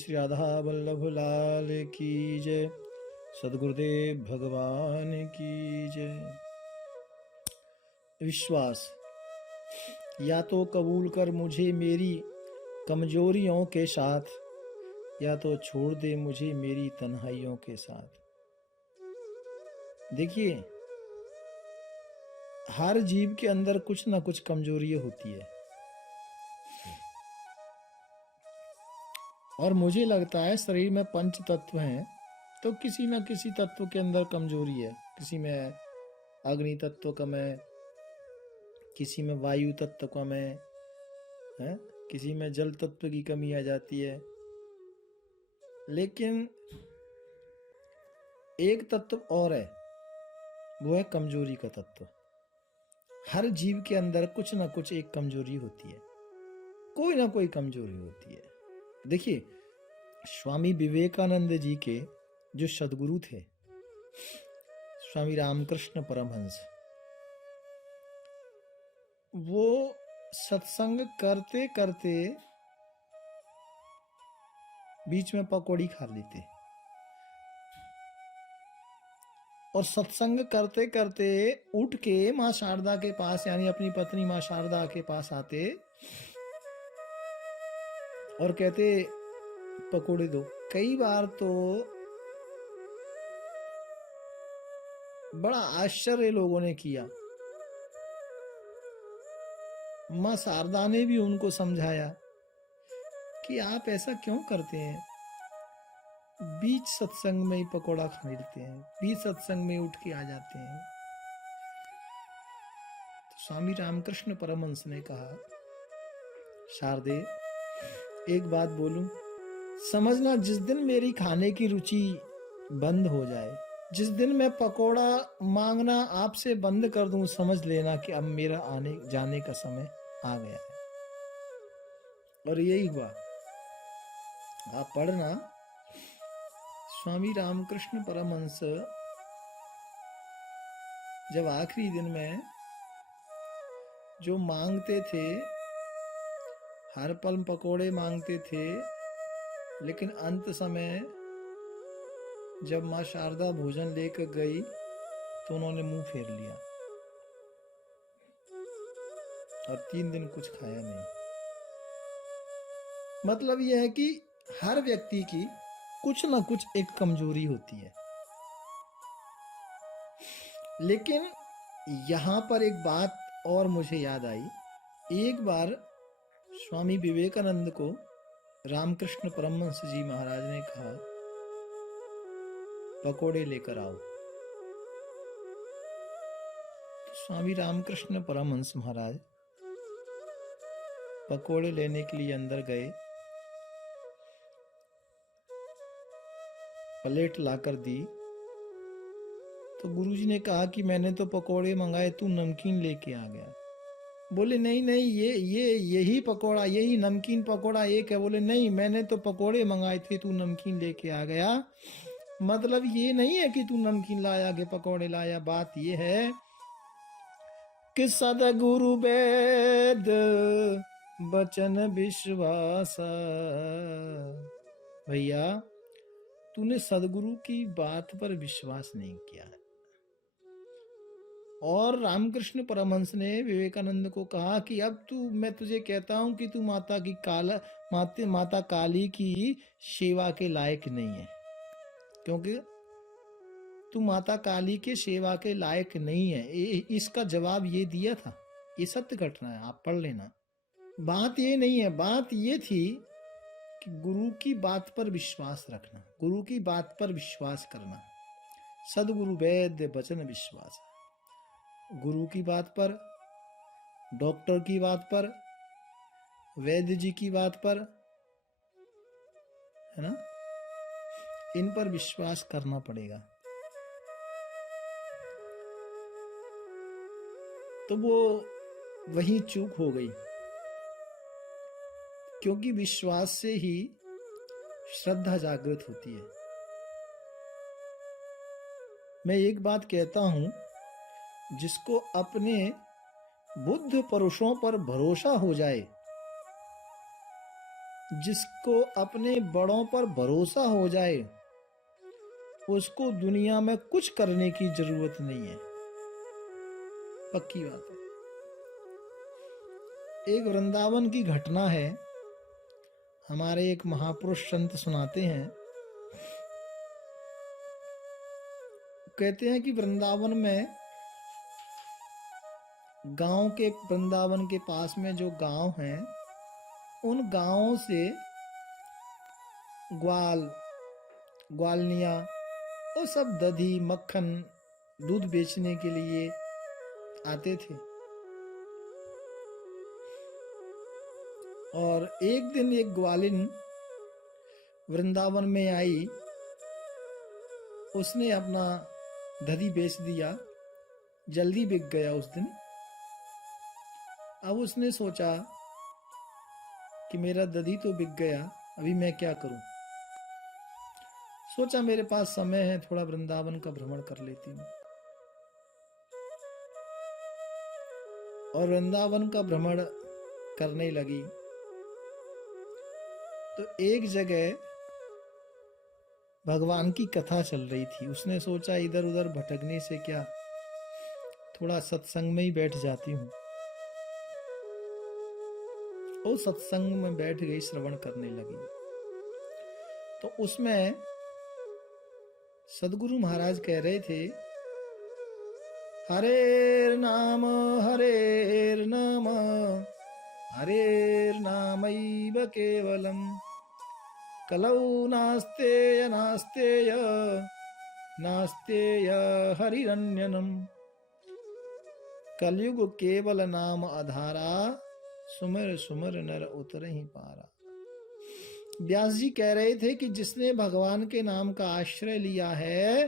श्री राधा वल्लभ लाल की जय। सद्गुरुदेव भगवान की जय। विश्वास, या तो कबूल कर मुझे मेरी कमजोरियों के साथ, या तो छोड़ दे मुझे मेरी तन्हाइयों के साथ। देखिए, हर जीव के अंदर कुछ ना कुछ कमजोरी होती है, और मुझे लगता है शरीर में पंच तत्व हैं, तो किसी न किसी तत्व के अंदर कमजोरी है। किसी में अग्नि तत्व कम है, किसी में वायु तत्व कम है, किसी में जल तत्व की कमी आ जाती है। लेकिन एक तत्व और है, वो है कमजोरी का तत्व। हर जीव के अंदर कुछ ना कुछ एक कमजोरी होती है, कोई ना कोई कमजोरी होती है। देखिए, स्वामी विवेकानंद जी के जो सदगुरु थे, स्वामी रामकृष्ण परमहंस, वो सत्संग करते करते बीच में पकौड़ी खा लेते, और सत्संग करते करते उठ के माँ शारदा के पास, यानी अपनी पत्नी माँ शारदा के पास आते और कहते पकोड़े दो। कई बार तो बड़ा आश्चर्य लोगों ने किया। माँ शारदा ने भी उनको समझाया कि आप ऐसा क्यों करते हैं, बीच सत्संग में ही पकोड़ा खा लेते हैं, बीच सत्संग में उठ के आ जाते हैं। तो स्वामी रामकृष्ण परमहंस ने कहा, शारदे, एक बात बोलूं, समझना, जिस दिन मेरी खाने की रुचि बंद हो जाए, जिस दिन मैं पकोड़ा मांगना आपसे बंद कर दूं, समझ लेना कि अब मेरा आने जाने का समय आ गया है। और यही हुआ। आप पढ़ना, स्वामी रामकृष्ण परमहंस जब आखिरी दिन में जो मांगते थे, हर पल पकोड़े मांगते थे, लेकिन अंत समय जब माँ शारदा भोजन लेकर गई तो उन्होंने मुंह फेर लिया और 3 दिन कुछ खाया नहीं। मतलब यह है कि हर व्यक्ति की कुछ ना कुछ एक कमजोरी होती है। लेकिन यहां पर एक बात और मुझे याद आई। एक बार स्वामी विवेकानंद को रामकृष्ण परमहंस जी महाराज ने कहा, पकोड़े लेकर आओ। तो स्वामी रामकृष्ण परमहंस महाराज पकोड़े लेने के लिए अंदर गए, प्लेट लाकर दी। तो गुरुजी ने कहा कि मैंने तो पकोड़े मंगाए, तू नमकीन लेके आ गया। बोले नहीं नहीं, यही पकोड़ा, यही नमकीन पकोड़ा एक है। बोले नहीं, मैंने तो पकोड़े मंगाए थे, तू नमकीन लेके आ गया। मतलब ये नहीं है कि तू नमकीन लाया कि पकोड़े लाया। बात ये है कि सदगुरु वेद बचन विश्वास। भैया, तूने सदगुरु की बात पर विश्वास नहीं किया। और रामकृष्ण परमहंस ने विवेकानंद को कहा कि अब मैं तुझे कहता हूं कि तू माता काली की सेवा के लायक नहीं है, क्योंकि तू माता काली के सेवा के लायक नहीं है। इसका जवाब ये दिया था। ये सत्य घटना है, आप पढ़ लेना। बात ये नहीं है, बात ये थी कि गुरु की बात पर विश्वास रखना, गुरु की बात पर विश्वास करना। सदगुरु वैद्य वचन विश्वास। गुरु की बात पर, डॉक्टर की बात पर, वैद्य जी की बात पर, है ना, इन पर विश्वास करना पड़ेगा। तो वो वही चूक हो गई, क्योंकि विश्वास से ही श्रद्धा जागृत होती है। मैं एक बात कहता हूं, जिसको अपने बुद्ध पुरुषों पर भरोसा हो जाए, जिसको अपने बड़ों पर भरोसा हो जाए उसको दुनिया में कुछ करने की जरूरत नहीं है। पक्की बात है। एक वृंदावन की घटना है, हमारे एक महापुरुष संत सुनाते हैं। कहते हैं कि वृंदावन में वृंदावन के पास में जो गांव हैं, उन गांवों से ग्वालनिया और सब दही मक्खन दूध बेचने के लिए आते थे। और एक दिन एक ग्वालिन वृंदावन में आई, उसने अपना दही बेच दिया, जल्दी बिक गया उस दिन। अब उसने सोचा कि मेरा दही तो बिक गया, अभी मैं क्या करूं। सोचा मेरे पास समय है, थोड़ा वृंदावन का भ्रमण कर लेती हूं। और वृंदावन का भ्रमण करने लगी तो एक जगह भगवान की कथा चल रही थी। उसने सोचा इधर उधर भटकने से क्या, थोड़ा सत्संग में ही बैठ जाती हूँ। वो सत्संग में बैठ गई, श्रवण करने लगी। तो उसमें सदगुरु महाराज कह रहे थे, हरेर नाम हरेर नाम हरेर नामैव केवलम कलौ नास्तेय नास्तेय नास्तेय हरिरन्यनम। कलयुग केवल नाम आधारा सुमर सुमर नर उतरहि पारा। व्यास जी कह रहे थे कि जिसने भगवान के नाम का आश्रय लिया है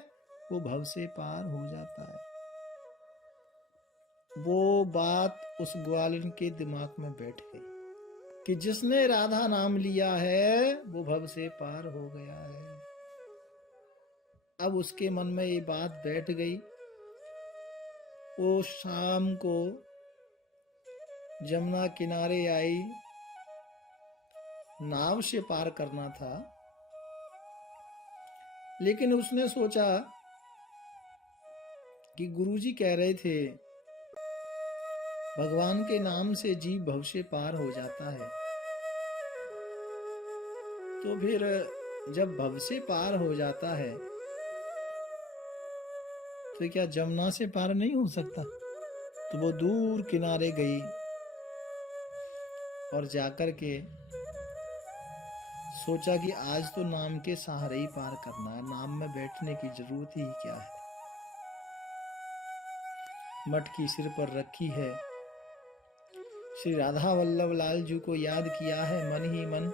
वो भव से पार हो जाता है। वो बात उस ग्वालिन के दिमाग में बैठ गई कि जिसने राधा नाम लिया है वो भव से पार हो गया है। अब उसके मन में ये बात बैठ गई। वो शाम को जमुना किनारे आई, नाव से पार करना था, लेकिन उसने सोचा कि गुरुजी कह रहे थे भगवान के नाम से जीव भव से पार हो जाता है। तो फिर जब भव से पार हो जाता है तो क्या जमुना से पार नहीं हो सकता? तो वो दूर किनारे गई और जाकर के सोचा कि आज तो नाम के सहारे ही पार करना है, नाम में बैठने की जरूरत ही क्या है। मटकी सिर पर रखी है, श्री राधा वल्लभ लाल जी को याद किया है मन ही मन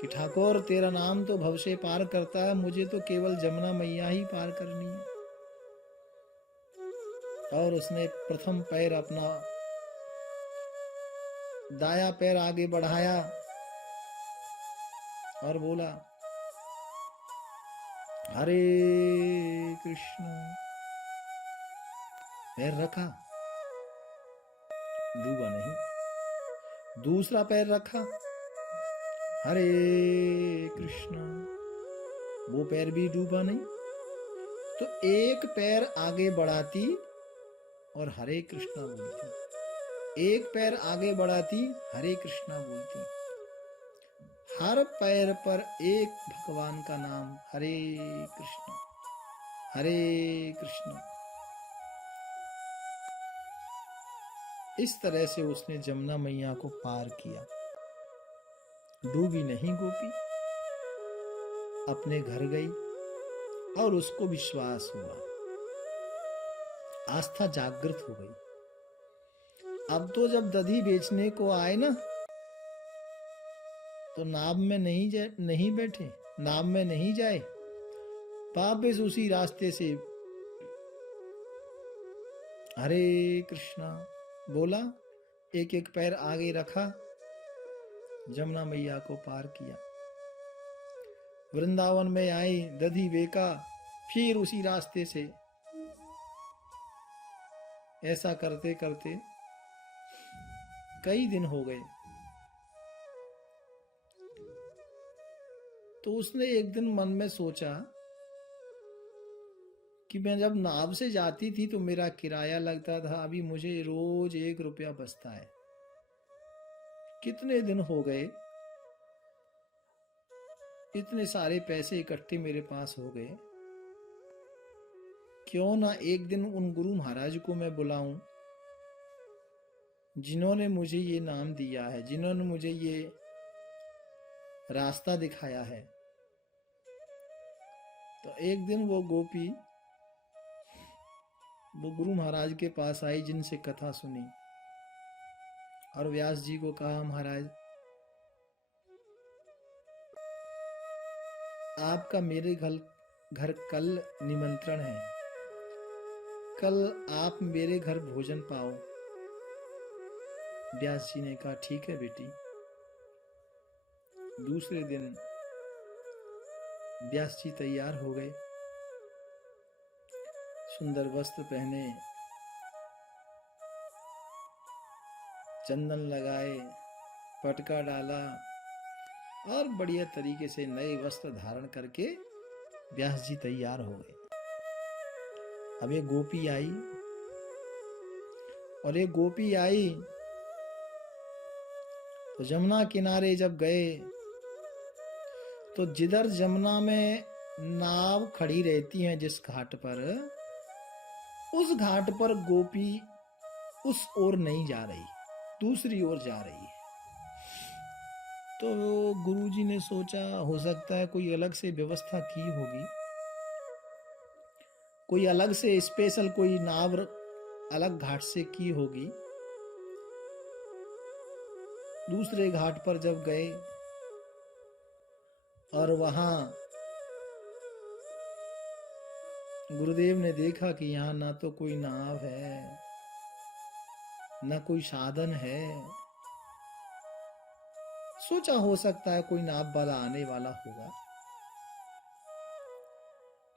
कि ठाकुर तेरा नाम तो भव से पार करता है, मुझे तो केवल जमुना मैया ही पार करनी है। और उसने प्रथम पैर अपना दाया पैर आगे बढ़ाया और बोला हरे कृष्ण। पैर रखा, डूबा नहीं। दूसरा पैर रखा, हरे कृष्ण, वो पैर भी डूबा नहीं। तो एक पैर आगे बढ़ाती और हरे कृष्णा बोलती, एक पैर आगे बढ़ाती हरे कृष्णा बोलती। हर पैर पर एक भगवान का नाम, हरे कृष्ण हरे कृष्ण। इस तरह से उसने जमुना मैया को पार किया। डूबी नहीं गोपी, अपने घर गई और उसको विश्वास हुआ, आस्था जागृत हो गई। अब तो जब दधी बेचने को आए ना, तो नाव में नहीं बैठे, नाव में नहीं जाए, वापिस उसी रास्ते से हरे कृष्णा बोला, एक एक पैर आगे रखा, जमुना मैया को पार किया। वृंदावन में आई, दधी बेका, फिर उसी रास्ते से। ऐसा करते करते कई दिन हो गए। तो उसने एक दिन मन में सोचा कि मैं जब नाव से जाती थी तो मेरा किराया लगता था, अभी मुझे रोज 1 रुपया बचता है। कितने दिन हो गए, इतने सारे पैसे इकट्ठे मेरे पास हो गए, क्यों ना एक दिन उन गुरु महाराज को मैं बुलाऊं जिन्होंने मुझे ये नाम दिया है, जिन्होंने मुझे ये रास्ता दिखाया है। तो एक दिन वो गोपी वो गुरु महाराज के पास आई जिनसे कथा सुनी, और व्यास जी को कहा, महाराज आपका मेरे घर कल निमंत्रण है, कल आप मेरे घर भोजन पाओ। व्यास जी ने कहा, ठीक है बेटी। दूसरे दिन व्यास जी तैयार हो गए, सुंदर वस्त्र पहने, चंदन लगाए, पटका डाला और बढ़िया तरीके से नए वस्त्र धारण करके व्यास जी तैयार हो गए। अब एक गोपी आई, और एक गोपी आई तो जमुना किनारे जब गए तो जिधर जमुना में नाव खड़ी रहती है, जिस घाट पर, उस घाट पर गोपी उस ओर नहीं जा रही, दूसरी ओर जा रही है। तो गुरुजी ने सोचा, हो सकता है कोई अलग से व्यवस्था की होगी, कोई अलग से स्पेशल कोई नाव अलग घाट से की होगी। दूसरे घाट पर जब गए और वहां गुरुदेव ने देखा कि यहाँ ना तो कोई नाव है, ना कोई साधन है। सोचा हो सकता है कोई नाव वाला आने वाला होगा,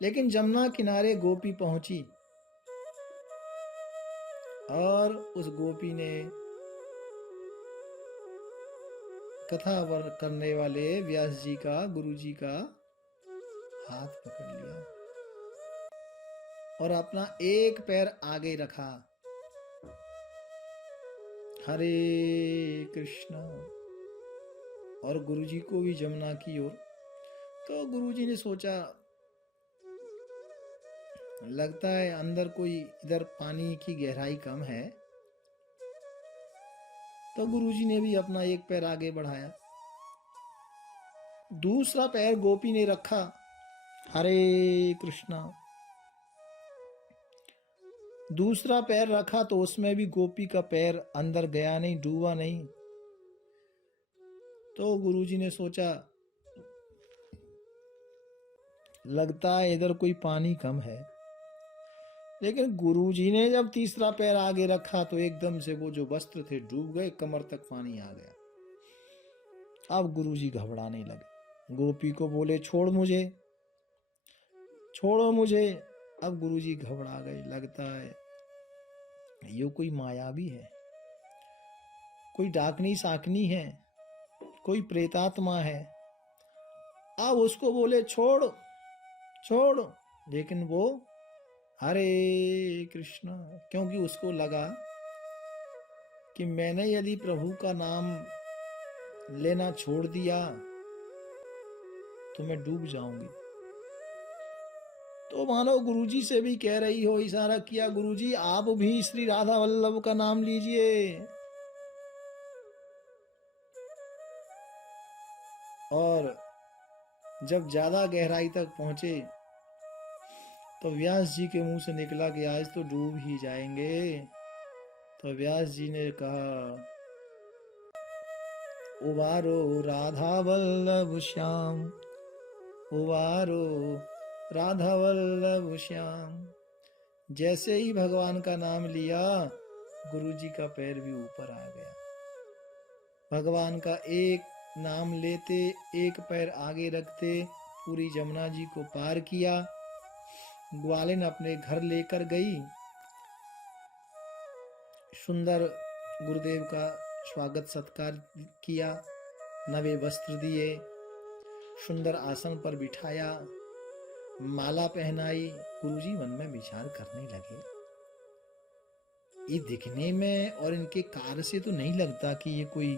लेकिन जमुना किनारे गोपी पहुंची और उस गोपी ने कथा करने वाले व्यास जी का, गुरु जी का हाथ पकड़ लिया और अपना एक पैर आगे रखा, हरे कृष्णा, और गुरुजी को भी जमुना की ओर। तो गुरुजी ने सोचा, लगता है अंदर कोई, इधर पानी की गहराई कम है। तो गुरुजी ने भी अपना एक पैर आगे बढ़ाया, दूसरा पैर गोपी ने रखा, हरे कृष्णा। दूसरा पैर रखा तो उसमें भी गोपी का पैर अंदर गया नहीं, डूबा नहीं। तो गुरुजी ने सोचा, लगता है इधर कोई पानी कम है। लेकिन गुरुजी ने जब तीसरा पैर आगे रखा तो एकदम से वो जो वस्त्र थे डूब गए, कमर तक पानी आ गया। अब गुरुजी घबराने लगे, गोपी को बोले, छोड़ मुझे, छोड़ो मुझे। अब गुरुजी घबरा गए, लगता है ये कोई मायावी है, कोई डाकनी साकनी है, कोई प्रेतात्मा है। अब उसको बोले, छोड़ छोड़, लेकिन वो हरे कृष्णा, क्योंकि उसको लगा कि मैंने यदि प्रभु का नाम लेना छोड़ दिया तो मैं डूब जाऊंगी। तो मानो गुरुजी से भी कह रही हो, इशारा किया, गुरुजी आप भी श्री राधा वल्लभ का नाम लीजिए। और जब ज्यादा गहराई तक पहुंचे तो व्यास जी के मुंह से निकला कि आज तो डूब ही जाएंगे। तो व्यास जी ने कहा, उबारो राधा वल्लभ श्याम, उबारो राधा वल्लभ श्याम। जैसे ही भगवान का नाम लिया, गुरुजी का पैर भी ऊपर आ गया। भगवान का एक नाम लेते, एक पैर आगे रखते, पूरी जमुना जी को पार किया। ग्वालिन अपने घर लेकर गई, सुंदर गुरुदेव का स्वागत सत्कार किया, नवे वस्त्र दिए, सुंदर आसन पर बिठाया, माला पहनाई। गुरुजी मन में विचार करने लगे, ये दिखने में और इनके कार्य से तो नहीं लगता कि ये कोई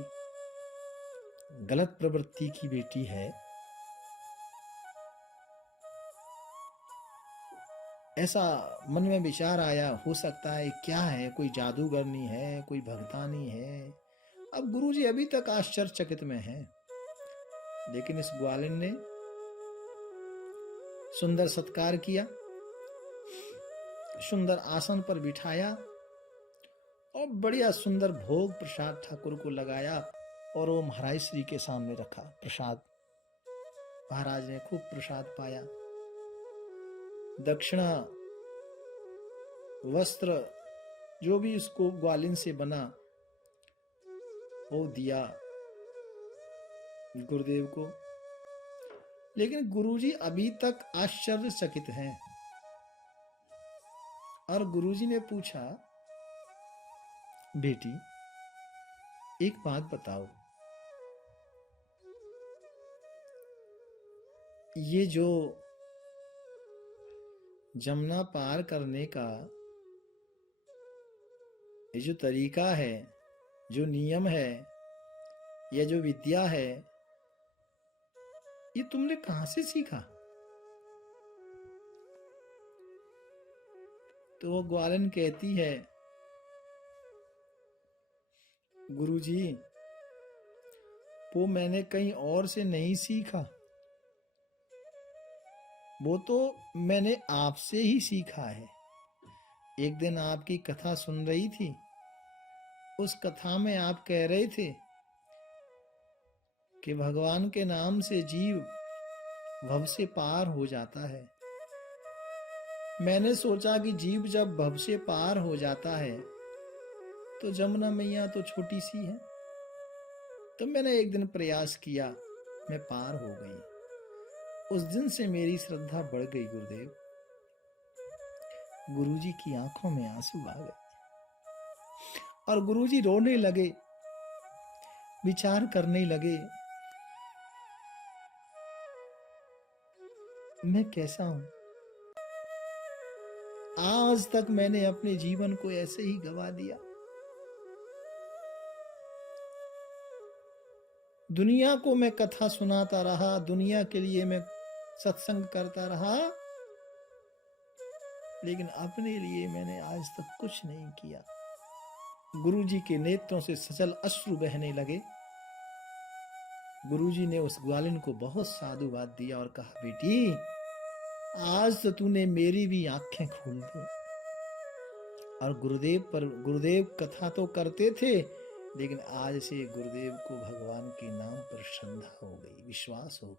गलत प्रवृत्ति की बेटी है। ऐसा मन में विचार आया, हो सकता है क्या है, कोई जादूगरनी है, कोई भगतानी है। अब गुरुजी अभी तक आश्चर्यचकित में हैं, लेकिन इस ग्वालिन ने सुंदर सत्कार किया, सुंदर आसन पर बिठाया और बढ़िया सुंदर भोग प्रसाद ठाकुर को लगाया और वो महाराज श्री के सामने रखा प्रसाद। महाराज ने खूब प्रसाद पाया, दक्षिणा, वस्त्र, जो भी उसको ग्वालिन से बना वो दिया गुरुदेव को। लेकिन गुरुजी अभी तक आश्चर्यचकित हैं और गुरुजी ने पूछा, बेटी एक बात बताओ, ये जो जमुना पार करने का ये जो तरीका है, जो नियम है, या जो विद्या है, ये तुमने कहां से सीखा? तो वो ग्वालिन कहती है, गुरुजी वो मैंने कहीं और से नहीं सीखा, वो तो मैंने आपसे ही सीखा है। एक दिन आपकी कथा सुन रही थी, उस कथा में आप कह रहे थे कि भगवान के नाम से जीव भव से पार हो जाता है। मैंने सोचा कि जीव जब भव से पार हो जाता है तो जमुना मैया तो छोटी सी है। तो मैंने एक दिन प्रयास किया, मैं पार हो गई। उस दिन से मेरी श्रद्धा बढ़ गई गुरुदेव। गुरुजी की आंखों में आंसू आ गए और गुरुजी रोने लगे, विचार करने लगे, मैं कैसा हूं? आज तक मैंने अपने जीवन को ऐसे ही गवा दिया। दुनिया को मैं कथा सुनाता रहा, दुनिया के लिए मैं सत्संग करता रहा, लेकिन अपने लिए मैंने आज तक कुछ नहीं किया। गुरुजी के नेत्रों से सचल अश्रु बहने लगे। गुरुजी ने उस ग्वालिन को बहुत साधुवाद दिया और कहा, बेटी आज तो तूने मेरी भी आंखें खोल दी। और गुरुदेव कथा तो करते थे, लेकिन आज से गुरुदेव को भगवान के नाम पर श्रद्धा हो गई, विश्वास हो गया।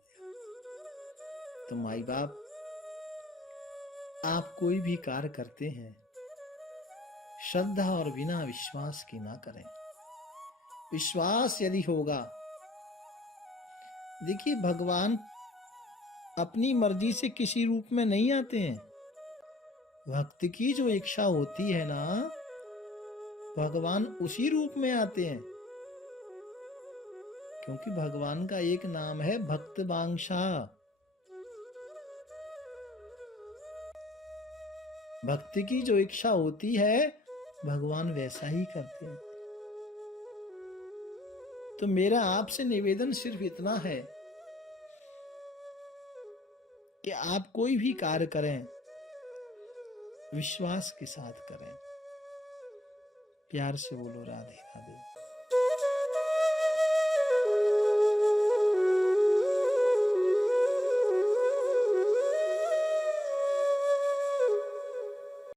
तो माई बाप, आप कोई भी कार्य करते हैं, श्रद्धा और बिना विश्वास के ना करें। विश्वास यदि होगा, देखिए भगवान अपनी मर्जी से किसी रूप में नहीं आते हैं। भक्त की जो इच्छा होती है ना, भगवान उसी रूप में आते हैं। क्योंकि भगवान का एक नाम है भक्त वांछा। भक्ति की जो इच्छा होती है, भगवान वैसा ही करते हैं। तो मेरा आपसे निवेदन सिर्फ इतना है कि आप कोई भी कार्य करें, विश्वास के साथ करें। प्यार से बोलो राधे राधे।